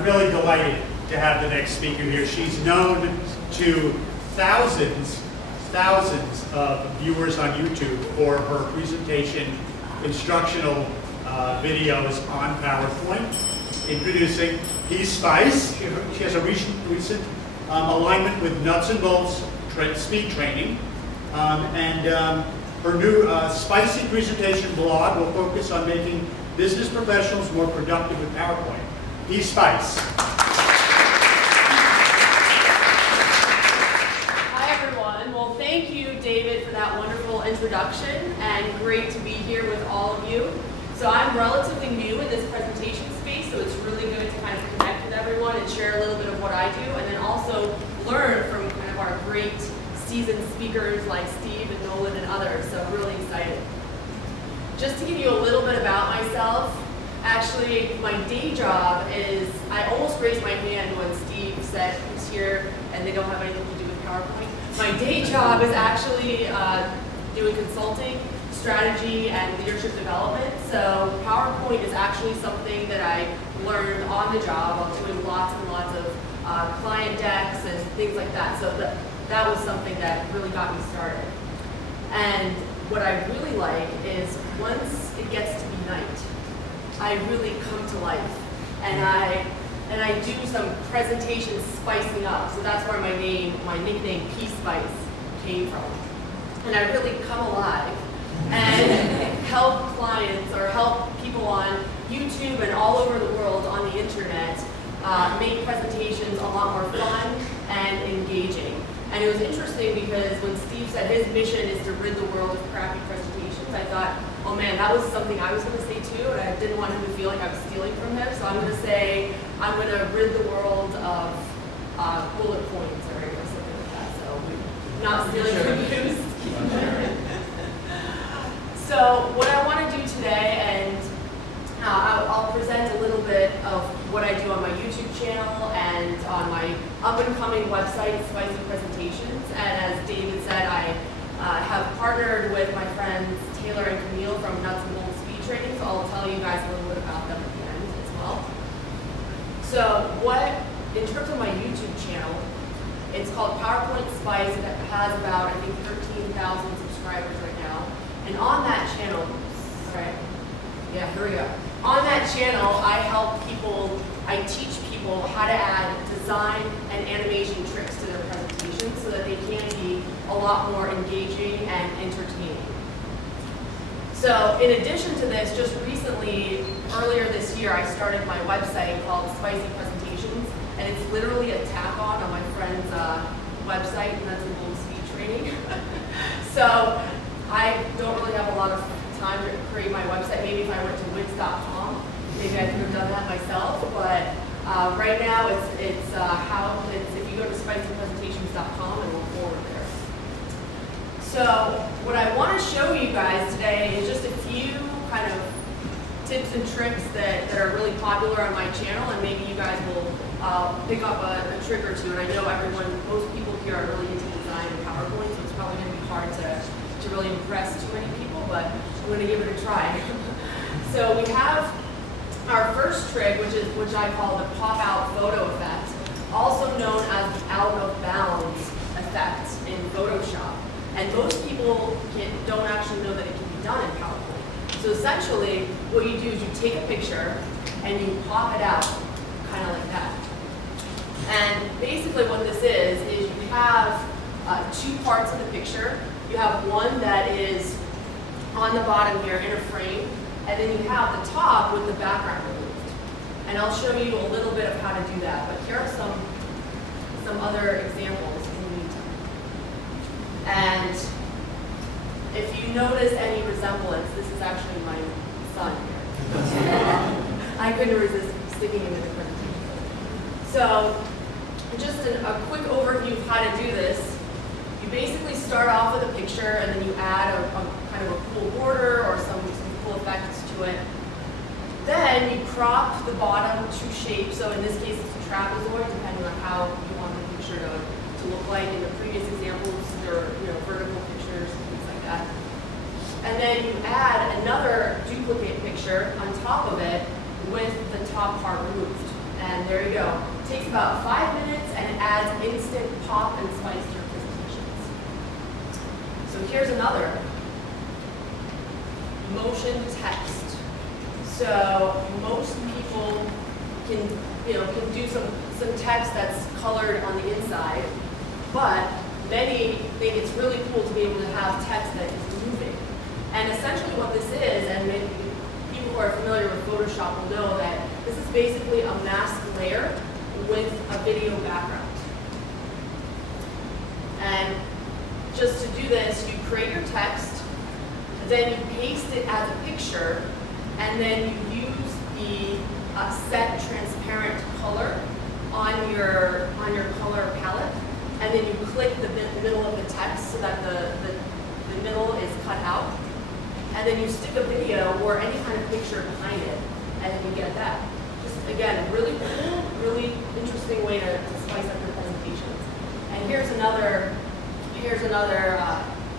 I'm really delighted to have the next speaker here. She's known to thousands of viewers on YouTube for her presentation, instructional videos on PowerPoint. Introducing P-Spice. She has a recent alignment with Nuts and Bolts speed training. Her new spicy presentation blog will focus on making business professionals more productive with PowerPoint. P-Spice. Hi everyone. Well, thank you, David, for that wonderful introduction, and great to be here with all of you. So I'm relatively new in this presentation space, so it's really good to kind of connect with everyone and share a little bit of what I do, and then also learn from kind of our great seasoned speakers like Steve and Nolan and others, so I'm really excited. Just to give you a little bit about myself, actually my day job is, I almost raised my hand when Steve said who's here and they don't have anything to do with PowerPoint. My day job is actually doing consulting, strategy, and leadership development. So PowerPoint is actually something that I learned on the job while doing lots and lots of client decks and things like that. So that was something that really got me started. And what I really like is once it gets to be night, I really come to life. And I do some presentation spicing up. So that's where my nickname P-Spice came from. And I really come alive and help clients or help people on YouTube and all over the world on the internet make presentations a lot more fun and engaging. And it was interesting because when Steve said his mission is to rid the world of crappy presentations, I thought, oh man, that was something I was going to say too, and I didn't want him to feel like I was stealing from him. So I'm going to say I'm going to rid the world of bullet points or something like that. So not stealing from you. So what I want to do today, and I'll present a little bit of what I do on my YouTube channel and on my up-and-coming website, Spicy Presentations. And as David said, I have partnered with my friends Taylor and Camille from Nuts and Bolts Speed Training, so I'll tell you guys a little bit about them at the end as well. So in terms of my YouTube channel, it's called PowerPoint Spice. It has about, I think, 13,000 subscribers right now. And on that channel, here we go. On that channel, I teach people how to add design and animation tricks to their presentations so that they can be a lot more engaging and entertaining. So in addition to this, just recently, earlier this year, I started my website called Spicy Presentations, and it's literally a tack-on my friend's website, Nuts and Bolts Speed Training. So I don't really have a lot of time to create my website. Maybe if I went to wix.com, maybe I could have done that myself. But right now, it's if you go to spicypresentations.com, and we'll forward there. So what I want to show you guys today is just a few kind of tips and tricks that are really popular on my channel, and maybe you guys will pick up a trick or two. And I know most people here are really into design and PowerPoint, so it's probably going to be hard to really impress too many people, but I'm going to give it a try. So we have our first trick, which I call the pop-out photo effect, also known as the out-of-bounds effect in Photoshop. And most people don't actually know that it can be done in PowerPoint. So essentially, what you do is you take a picture and you pop it out, kind of like that. And basically what this is you have two parts of the picture. You have one that is on the bottom here in a frame, and then you have the top with the background removed. And I'll show you a little bit of how to do that, but here are some other examples in the meantime. And if you notice any resemblance, this is actually my son here. I couldn't resist sticking him in the presentation. So just a quick overview of how to do this. You basically start off with a picture and then you add a kind of a cool border or some cool effects to it. Then you crop the bottom to shape. So in this case, it's a trapezoid, depending on how you want the picture to look like. In the previous examples, there are vertical pictures and things like that. And then you add another duplicate picture on top of it with the top part removed. And there you go. It takes about 5 minutes and it adds instant pop and spice to your presentations. So here's another. Motion text. So most people can do some text that's colored on the inside, but many think it's really cool to be able to have text that is moving. And essentially what this is, and maybe people who are familiar with Photoshop will know that this is basically a mask layer with a video background. And just to do this, you create your text, then you paste it as a picture, and then you use the set transparent color on your color palette, and then you click the middle of the text so that the middle is cut out, and then you stick a video or any kind of picture behind it, and then you get that. Just again, really cool, really interesting way to spice up your presentations. And here's another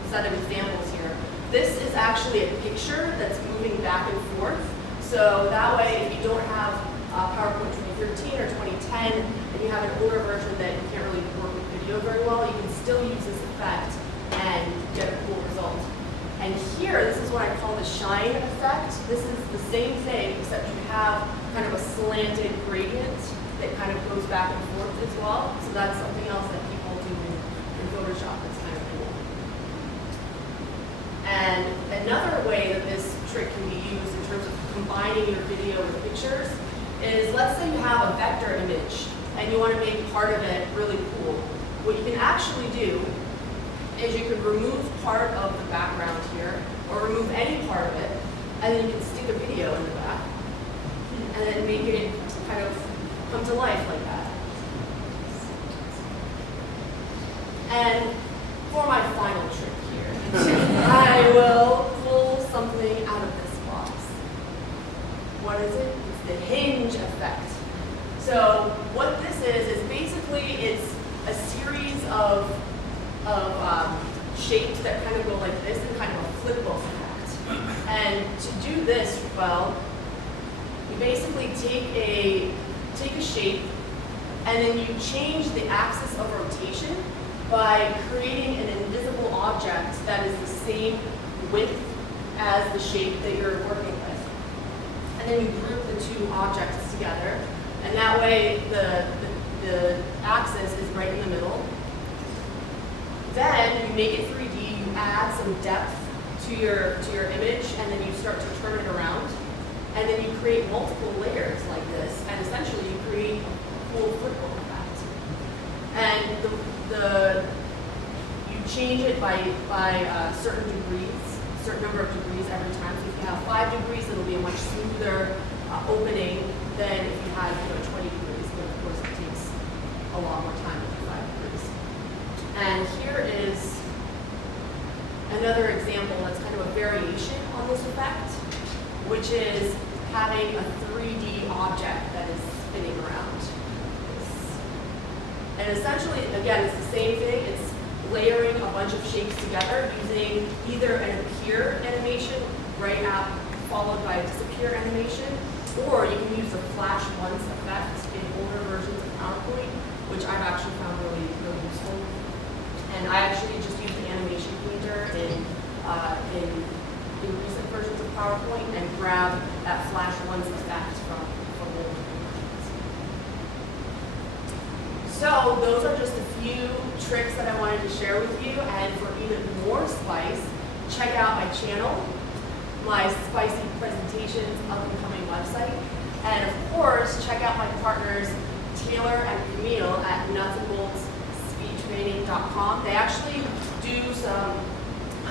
set of examples here. This is actually a picture that's moving back and forth. So that way, if you don't have PowerPoint 2013 or 2010, and you have an older version that you can't really work with video very well, you can still use this effect and get a cool result. And here, this is what I call the shine effect. This is the same thing, except you have kind of a slanted gradient that kind of goes back and forth as well. So that's something else that people do in Photoshop that's kind of cool. And another way that this trick can be used in terms of combining your video with pictures is, let's say you have a vector image and you want to make part of it really cool. What you can actually do is you can remove part of the background here, or remove any part of it, and then you can stick a video in the back, and then make it kind of come to life like that. And for my final trick here, I will pull something out of this box. What is it? It's the hinge effect. So what this is basically it's a series of shapes that kind of go like this and kind of a flip book effect. And to do this well, you basically take a shape and then you change the axis of rotation by creating an invisible object that is the same width as the shape that you're working with. And then you group the two objects together, and that way the axis is right in the middle. Then you make it 3D, you add some depth to your image, and then you start to turn it around. And then you create multiple layers like this, and essentially you create a cool flipbook effect. And you change it by certain degrees, certain number of degrees every time. So if you have 5 degrees, it'll be a much smoother opening than if you had 20 degrees. But of course, it takes a lot more time with 5 degrees. And here is another example that's kind of a variation on this effect, which is having a 3D object that is spinning around. And essentially, again, it's the same thing. It's layering a bunch of shapes together using either an appear animation followed by a disappear animation, or you can use the flash once effect in older versions of PowerPoint, which I've actually found really, really useful. And I actually just used the animation painter in recent versions of PowerPoint and grab that flash once effect from older versions. So those are just a few tricks that I wanted to share with you, and for even more spice, check out my channel, my spicy presentations up and coming website, and of course check out my partners Taylor and Camille at nutsandboltsspeedtraining.com. They actually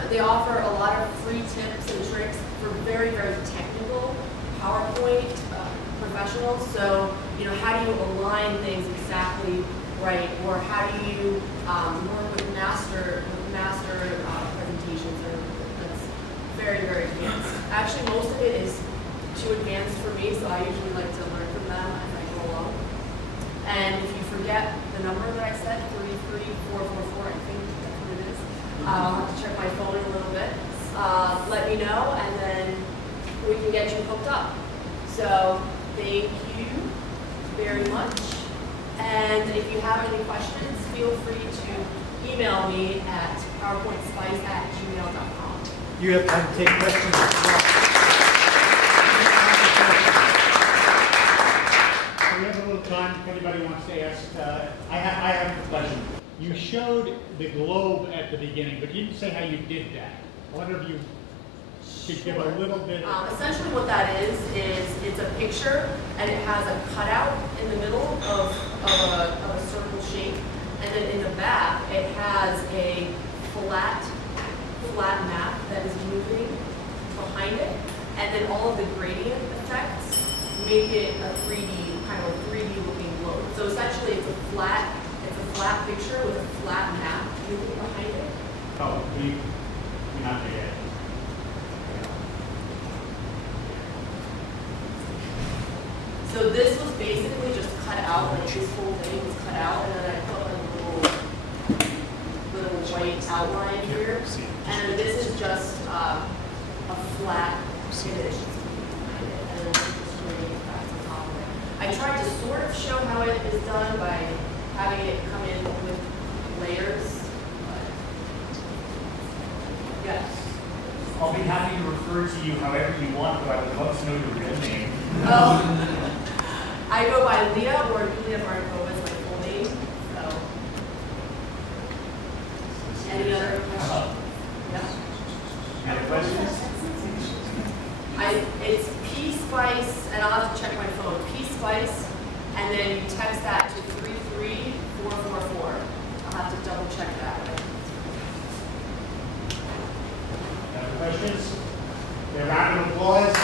they offer a lot of free tips and tricks for very, very technical PowerPoint professionals. So, how do you align things exactly right, or how do you work with master presentations? That's very, very advanced. Actually, most of it is too advanced for me, so I usually like to learn from them as I go along. And if you forget the number that I said, 33444, I think that's what it is. I'll have to check my phone in a little bit. Let me know, and then we can get you hooked up. So thank you very much. And if you have any questions, feel free to email me at powerpointspice@gmail.com. You have time to take questions as well. So we have a little time if anybody wants to ask. I have a question. You showed the globe at the beginning, but you didn't say how you did that. I wonder if you could give a little bit of... Essentially what that is it's a picture and it has a cutout in the middle of a circle shape. And then in the back, it has a flat map that is moving behind it. And then all of the gradient effects make it a 3D, kind of a 3D looking globe. So essentially it's a flat picture with a flat map moving behind it. Oh, you're not there yet. So this was basically just cut out, like this whole thing was cut out, and then I put like a little white outline here. And this is just a flat image, and then just really fast on top of it. I tried to sort of show how it is done by having it come in with layers, but yes. I'll be happy to refer to you however you want, but I would love to know your real name. Oh. I go by Leah or Julia Markova is my full name. So, any other questions? Yeah. Any other questions? It's P Spice, and I'll have to check my phone. P Spice, and then you text that to 33444. I'll have to double check that. Other questions? A round of applause.